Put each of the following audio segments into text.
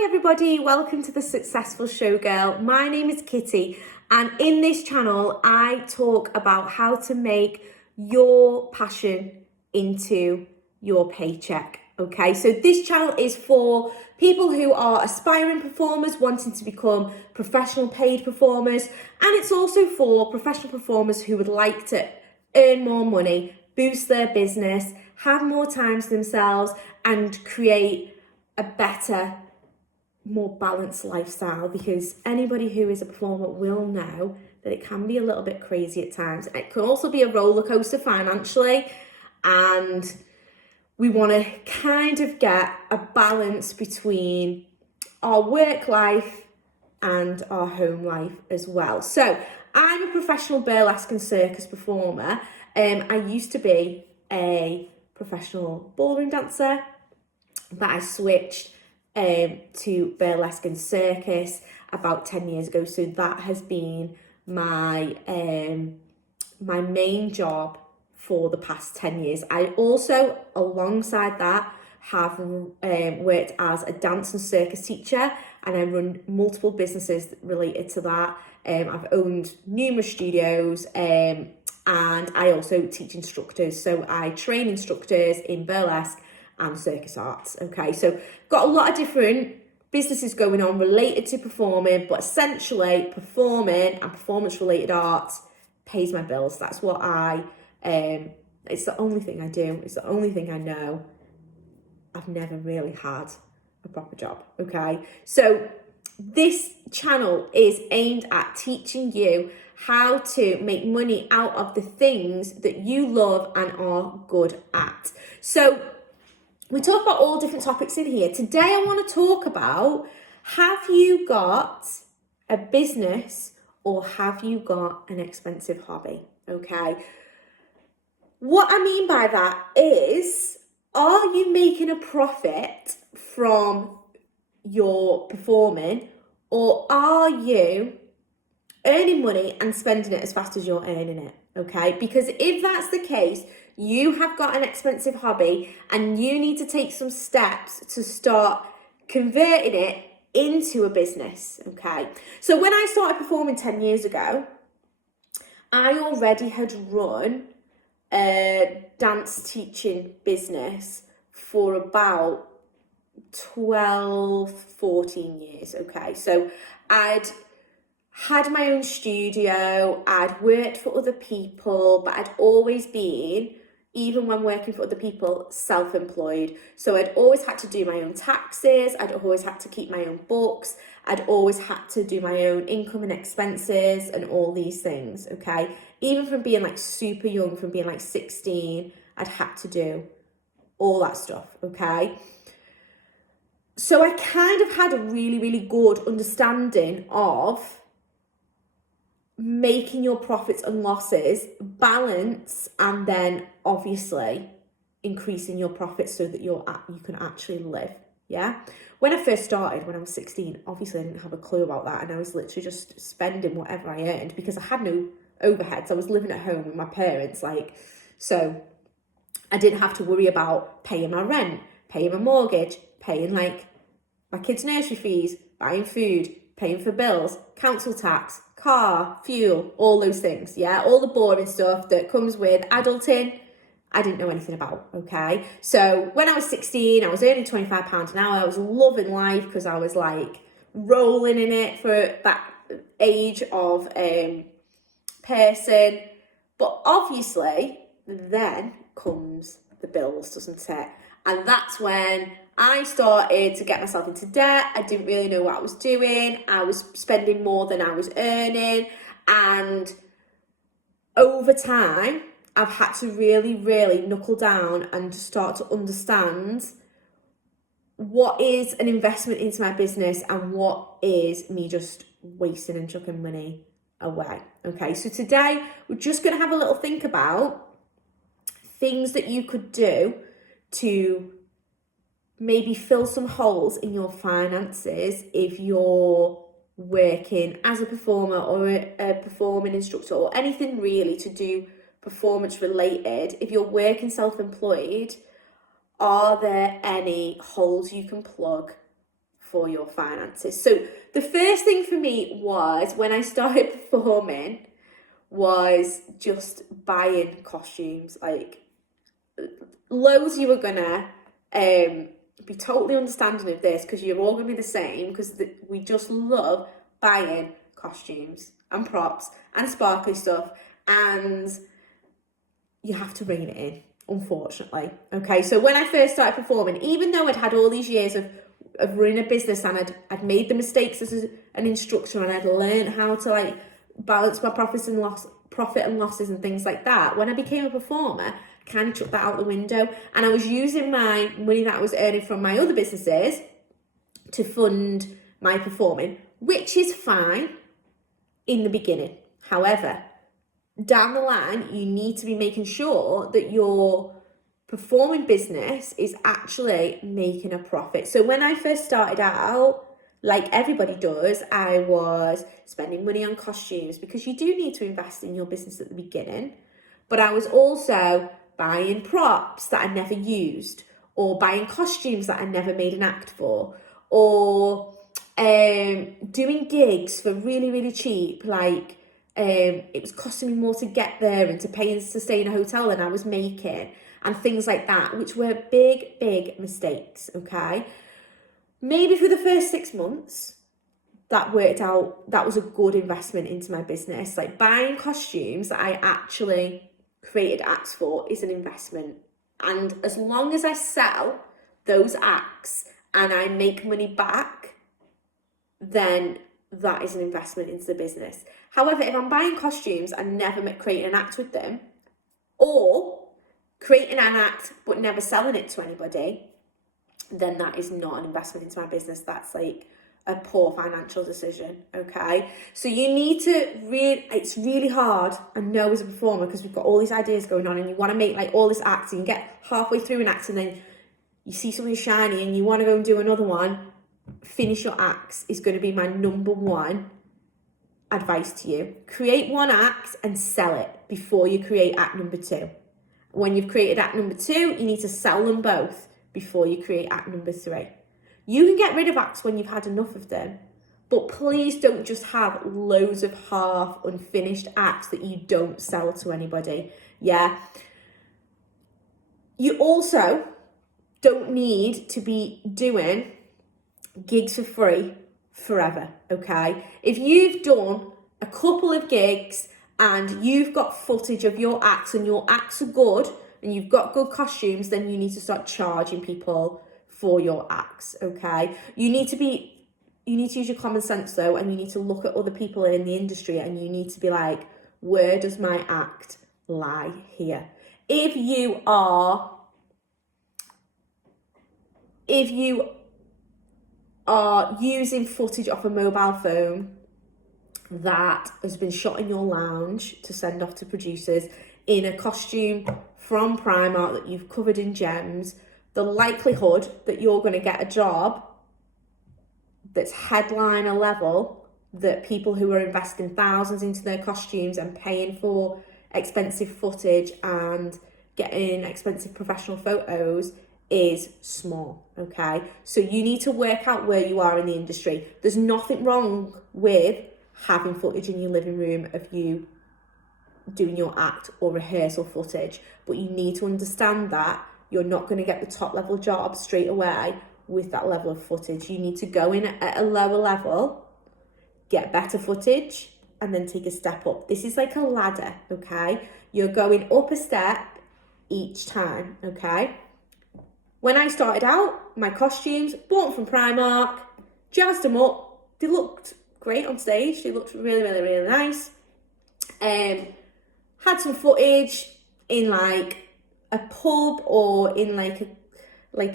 Hi everybody, welcome to the Successful Showgirl. My name is Kitty, and in this channel I talk about how to make your passion into your paycheck. Okay, so this channel is for people who are aspiring performers wanting to become professional paid performers, and it's also for professional performers who would like to earn more money, boost their business, have more time to themselves, and create a better, more balanced lifestyle, because anybody who is a performer will know that it can be a little bit crazy at times. It can also be a roller coaster financially, and we want to kind of get a balance between our work life and our home life as well. So I'm a professional burlesque and circus performer. I used to be a professional ballroom dancer, but I switched to burlesque and circus about 10 years ago. So that has been my my main job for the past 10 years. I also, alongside that, have worked as a dance and circus teacher, and I run multiple businesses related to that. I've owned numerous studios, and I also teach instructors. So I train instructors in burlesque and circus arts. Okay, so got a lot of different businesses going on related to performing, but essentially performing and performance related arts pays my bills. That's what it's the only thing I do. It's the only thing I know. I've never really had a proper job. Okay, so this channel is aimed at teaching you how to make money out of the things that you love and are good at. So we talk about all different topics in here. Today I want to talk about, have you got a business or have you got an expensive hobby? Okay. What I mean by that is, are you making a profit from your performing, or are you earning money and spending it as fast as you're earning it? Okay, because if that's the case, you have got an expensive hobby and you need to take some steps to start converting it into a business. Okay, so when I started performing 10 years ago, I already had run a dance teaching business for about 12, 14 years. Okay, so I'd had my own studio, I'd worked for other people, but I'd always been, even when working for other people, self-employed. So I'd always had to do my own taxes, I'd always had to keep my own books, I'd always had to do my own income and expenses and all these things, okay? Even from being like super young, from being like 16, I'd had to do all that stuff, okay? So I kind of had a really, really good understanding of making your profits and losses balance, and then obviously increasing your profits so that you can actually live. Yeah. When I first started, when I was 16, obviously I didn't have a clue about that, and I was literally just spending whatever I earned because I had no overheads. I was living at home with my parents, so I didn't have to worry about paying my rent, paying my mortgage, paying like my kids' nursery fees, buying food, paying for bills, council tax, car, fuel, all those things, yeah? All the boring stuff that comes with adulting, I didn't know anything about, okay? So when I was 16, I was earning £25 an hour. I was loving life because I was like rolling in it for that age of person. But obviously, then comes the bills, doesn't it? And that's when I started to get myself into debt. I didn't really know what I was doing. I was spending more than I was earning. And over time, I've had to really, really knuckle down and start to understand what is an investment into my business and what is me just wasting and chucking money away. Okay, so today we're just going to have a little think about things that you could do to maybe fill some holes in your finances if you're working as a performer or a performing instructor or anything really to do performance related. If you're working self-employed, are there any holes you can plug for your finances. So the first thing for me was, when I started performing, was just buying costumes. Like, loads you are gonna be totally understanding of this, because you're all gonna be the same, because we just love buying costumes and props and sparkly stuff, and you have to rein it in, unfortunately. Okay, so when I first started performing, even though I'd had all these years of running a business, and I'd made the mistakes as an instructor, and I'd learned how to like balance my profit and losses and things like that, when I became a performer, I kind of took that out the window, and I was using my money that I was earning from my other businesses to fund my performing, which is fine in the beginning. However, down the line, you need to be making sure that your performing business is actually making a profit. So when I first started out, like everybody does, I was spending money on costumes, because you do need to invest in your business at the beginning. But I was also buying props that I never used, or buying costumes that I never made an act for, or doing gigs for really, really cheap. Like, it was costing me more to get there and to pay and to stay in a hotel than I was making, and things like that, which were big, big mistakes, okay? Maybe for the first 6 months, that worked out, that was a good investment into my business. Like, buying costumes that I actually created acts for is an investment. And as long as I sell those acts and I make money back, then that is an investment into the business. However, if I'm buying costumes and never creating an act with them, or creating an act but never selling it to anybody, then that is not an investment into my business. That's like a poor financial decision, okay? So you need to it's really hard, I know, as a performer, because we've got all these ideas going on, and you want to make like all this act, and you get halfway through an act and then you see something shiny and you want to go and do another one. Finish your acts is going to be my number one advice to you. Create one act and sell it before you create act number 2. When you've created act number 2, you need to sell them both before you create act number 3. You can get rid of acts when you've had enough of them, but please don't just have loads of half unfinished acts that you don't sell to anybody. Yeah. You also don't need to be doing gigs for free forever, okay? If you've done a couple of gigs and you've got footage of your acts and your acts are good and you've got good costumes, then you need to start charging people for your acts, okay? You need to use your common sense though, and you need to look at other people in the industry, and you need to be like, where does my act lie here? If you are using footage off a mobile phone that has been shot in your lounge to send off to producers in a costume from Primark that you've covered in gems, the likelihood that you're going to get a job that's headliner level, that people who are investing thousands into their costumes and paying for expensive footage and getting expensive professional photos, is small, okay? So you need to work out where you are in the industry. There's nothing wrong with having footage in your living room of you doing your act or rehearsal footage, but you need to understand that you're not going to get the top level job straight away with that level of footage. You need to go in at a lower level, get better footage, and then take a step up. This is like a ladder, okay? You're going up a step each time, okay? When I started out, my costumes, bought them from Primark, jazzed them up. They looked great on stage. They looked really, really, really nice. Had some footage in like a pub or in like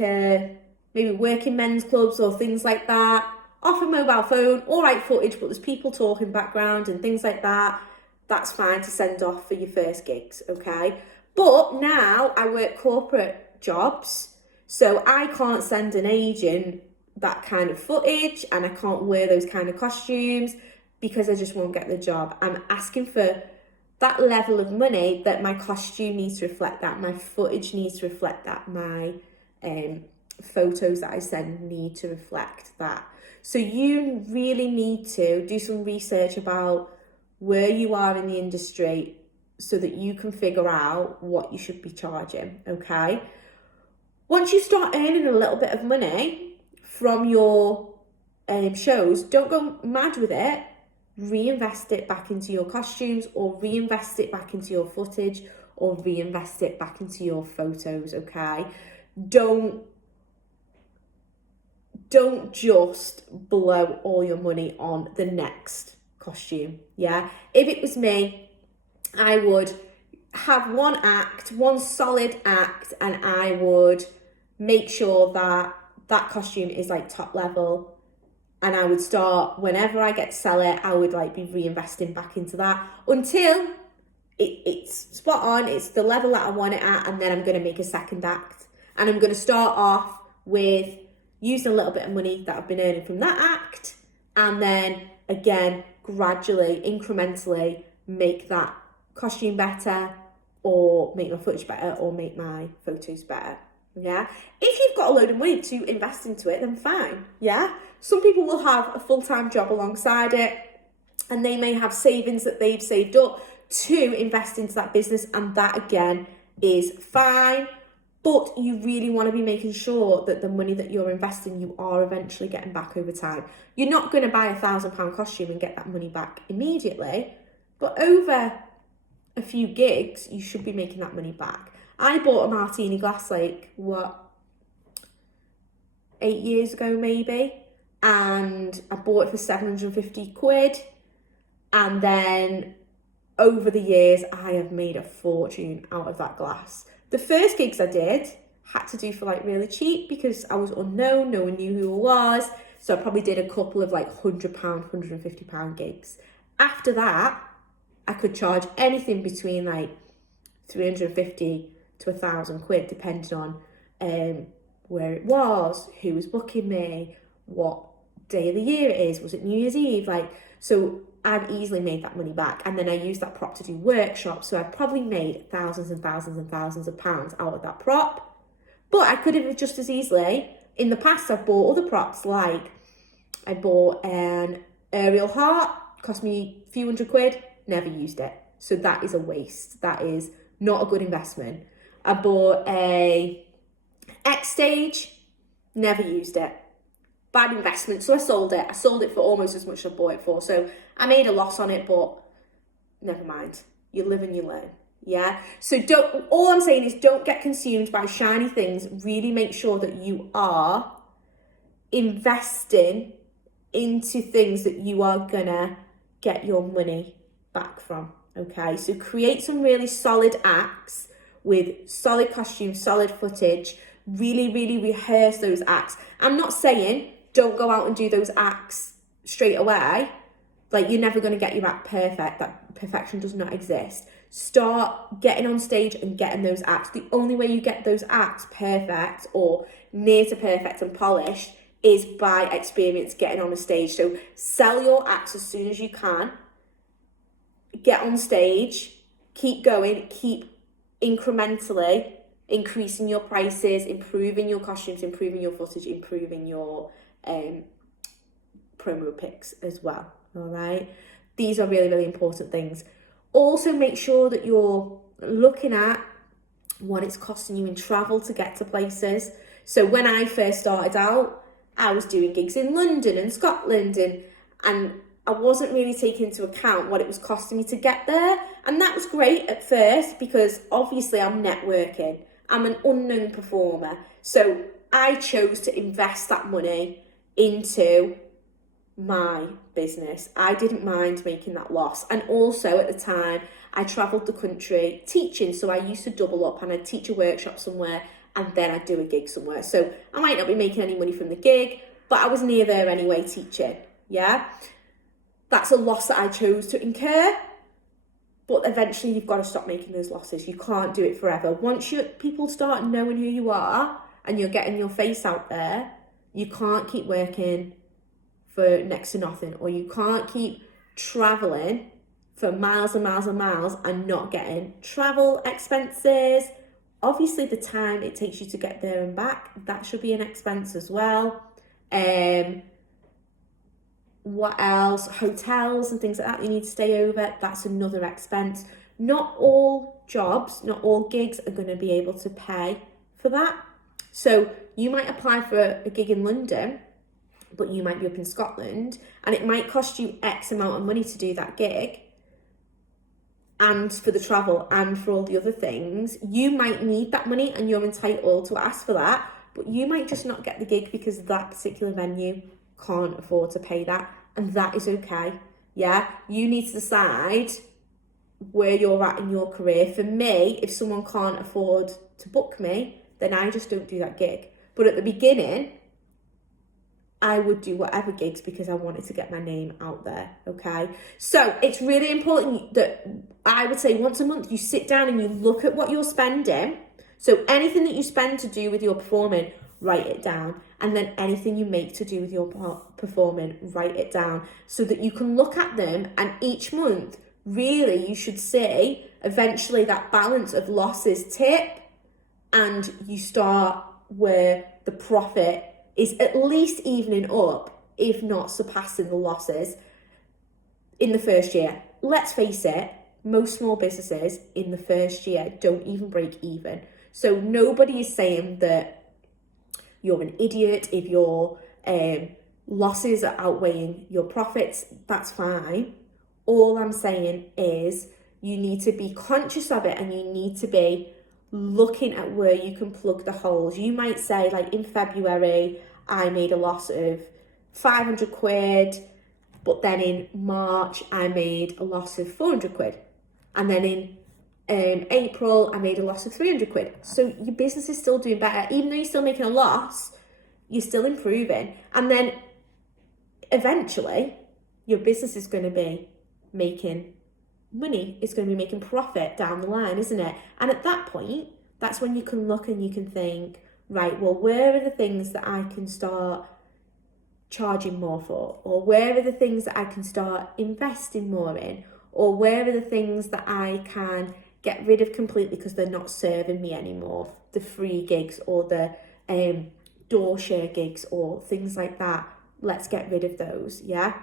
a maybe working men's clubs or things like that. Off a mobile phone, all right footage, but there's people talking background and things like that. That's fine to send off for your first gigs, okay? But now I work corporate jobs, so I can't send an agent that kind of footage, and I can't wear those kind of costumes because I just won't get the job. I'm asking for that level of money that my costume needs to reflect that, my footage needs to reflect that, my photos that I send need to reflect that. So you really need to do some research about where you are in the industry so that you can figure out what you should be charging, okay? Once you start earning a little bit of money from your shows, don't go mad with it. Reinvest it back into your costumes, or reinvest it back into your footage, or reinvest it back into your photos, okay? Don't just blow all your money on the next costume, yeah? If it was me, I would have one solid act, and I would make sure that that costume is like top level. And I would start, whenever I get to sell it, I would like be reinvesting back into that until it's spot on, it's the level that I want it at, and then I'm going to make a second act. And I'm going to start off with using a little bit of money that I've been earning from that act, and then again, gradually, incrementally make that costume better, or make my footage better, or make my photos better. Yeah, if you've got a load of money to invest into it, then fine. Yeah, some people will have a full-time job alongside it, and they may have savings that they've saved up to invest into that business, and that again is fine. But you really want to be making sure that the money that you're investing, you are eventually getting back over time. You're not going to buy £1,000 costume and get that money back immediately, but over a few gigs, you should be making that money back. I bought a martini glass, 8 years ago maybe, and I bought it for 750 quid, and then over the years I have made a fortune out of that glass. The first gigs I did had to do for like really cheap because I was unknown, no one knew who I was, so I probably did a couple of like £100, £150 gigs. After that, I could charge anything between like 350 to 1,000 quid, depending on where it was, who was booking me, what day of the year it is, was it New Year's Eve, like, so I've easily made that money back. And then I used that prop to do workshops, so I probably made thousands and thousands and thousands of pounds out of that prop. But I could have just as easily, in the past I've bought other props, like I bought an aerial heart, cost me a few hundred quid, never used it, so that is a waste. That is not a good investment. I bought a X Stage, never used it. Bad investment, so I sold it. I sold it for almost as much as I bought it for. So I made a loss on it, but never mind. You live and you learn, yeah? So all I'm saying is don't get consumed by shiny things. Really make sure that you are investing into things that you are gonna get your money back from, okay? So create some really solid acts with solid costumes, solid footage, really, really rehearse those acts. I'm not saying don't go out and do those acts straight away. Like, you're never going to get your act perfect. That perfection does not exist. Start getting on stage and getting those acts. The only way you get those acts perfect or near to perfect and polished is by experience getting on a stage. So sell your acts as soon as you can. Get on stage, keep going, keep incrementally increasing your prices, improving your costumes, improving your footage, improving your promo pics as well. All right, these are really, really important things. Also, make sure that you're looking at what it's costing you in travel to get to places. So when I first started out, I was doing gigs in London and Scotland, and I wasn't really taking into account what it was costing me to get there. And that was great at first because obviously I'm networking. I'm an unknown performer. So I chose to invest that money into my business. I didn't mind making that loss. And also at the time, I travelled the country teaching. So I used to double up and I'd teach a workshop somewhere and then I'd do a gig somewhere. So I might not be making any money from the gig, but I was near there anyway teaching. Yeah. That's a loss that I chose to incur, but eventually you've got to stop making those losses. You can't do it forever. Once people start knowing who you are and you're getting your face out there, you can't keep working for next to nothing, or you can't keep traveling for miles and miles and miles and not getting travel expenses, Obviously, the time it takes you to get there and back, that should be an expense as well. What else? Hotels and things like that you need to stay over, that's another expense. Not all jobs, not all gigs are going to be able to pay for that. So you might apply for a gig in London, but you might be up in Scotland, and it might cost you X amount of money to do that gig, and for the travel and for all the other things. You might need that money and you're entitled to ask for that, but you might just not get the gig because that particular venue can't afford to pay that, and that is okay. Yeah, you need to decide where you're at in your career. For me, if someone can't afford to book me, then I just don't do that gig. But at the beginning, I would do whatever gigs because I wanted to get my name out there, okay? So it's really important that I would say once a month you sit down and you look at what you're spending. So anything that you spend to do with your performing, write it down. And then anything you make to do with your performing, write it down, so that you can look at them, and each month, really, you should see eventually that balance of losses tip, and you start where the profit is at least evening up, if not surpassing the losses in the first year. Let's face it, most small businesses in the first year don't even break even. So nobody is saying that you're an idiot if your losses are outweighing your profits. That's fine. All I'm saying is you need to be conscious of it, and you need to be looking at where you can plug the holes. You might say, like, in February, I made a loss of 500 quid, but then in March, I made a loss of 400 quid. And then in April, I made a loss of 300 quid. So your business is still doing better. Even though you're still making a loss, you're still improving. And then eventually, your business is going to be making money. It's going to be making profit down the line, isn't it? And at that point, that's when you can look and you can think, right, well, where are the things that I can start charging more for? Or where are the things that I can start investing more in? Or where are the things that I can get rid of completely because they're not serving me anymore? The free gigs or the door share gigs or things like that. Let's get rid of those, yeah?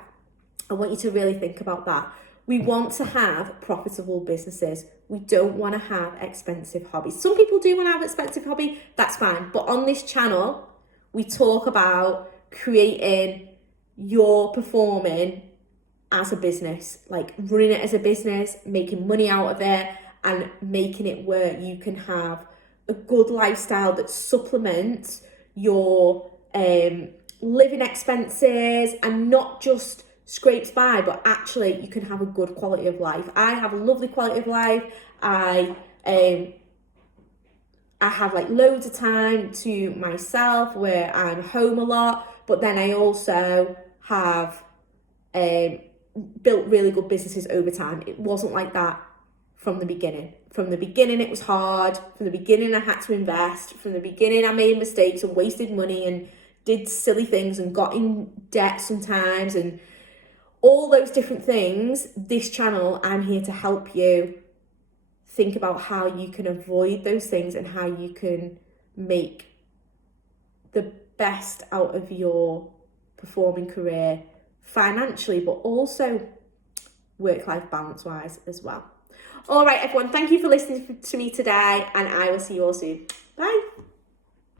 I want you to really think about that. We want to have profitable businesses. We don't want to have expensive hobbies. Some people do want to have expensive hobby, that's fine. But on this channel, we talk about creating your performing as a business, like running it as a business, making money out of it, and making it where you can have a good lifestyle that supplements your living expenses and not just scrapes by, but actually you can have a good quality of life. I have a lovely quality of life. I have like loads of time to myself where I'm home a lot, but then I also have built really good businesses over time. It wasn't like that from the beginning. From the beginning, it was hard. From the beginning, I had to invest. From the beginning, I made mistakes and wasted money and did silly things and got in debt sometimes and all those different things. This channel, I'm here to help you think about how you can avoid those things and how you can make the best out of your performing career financially, but also work-life balance-wise as well. All right, everyone, thank you for listening to me today, and I will see you all soon. Bye.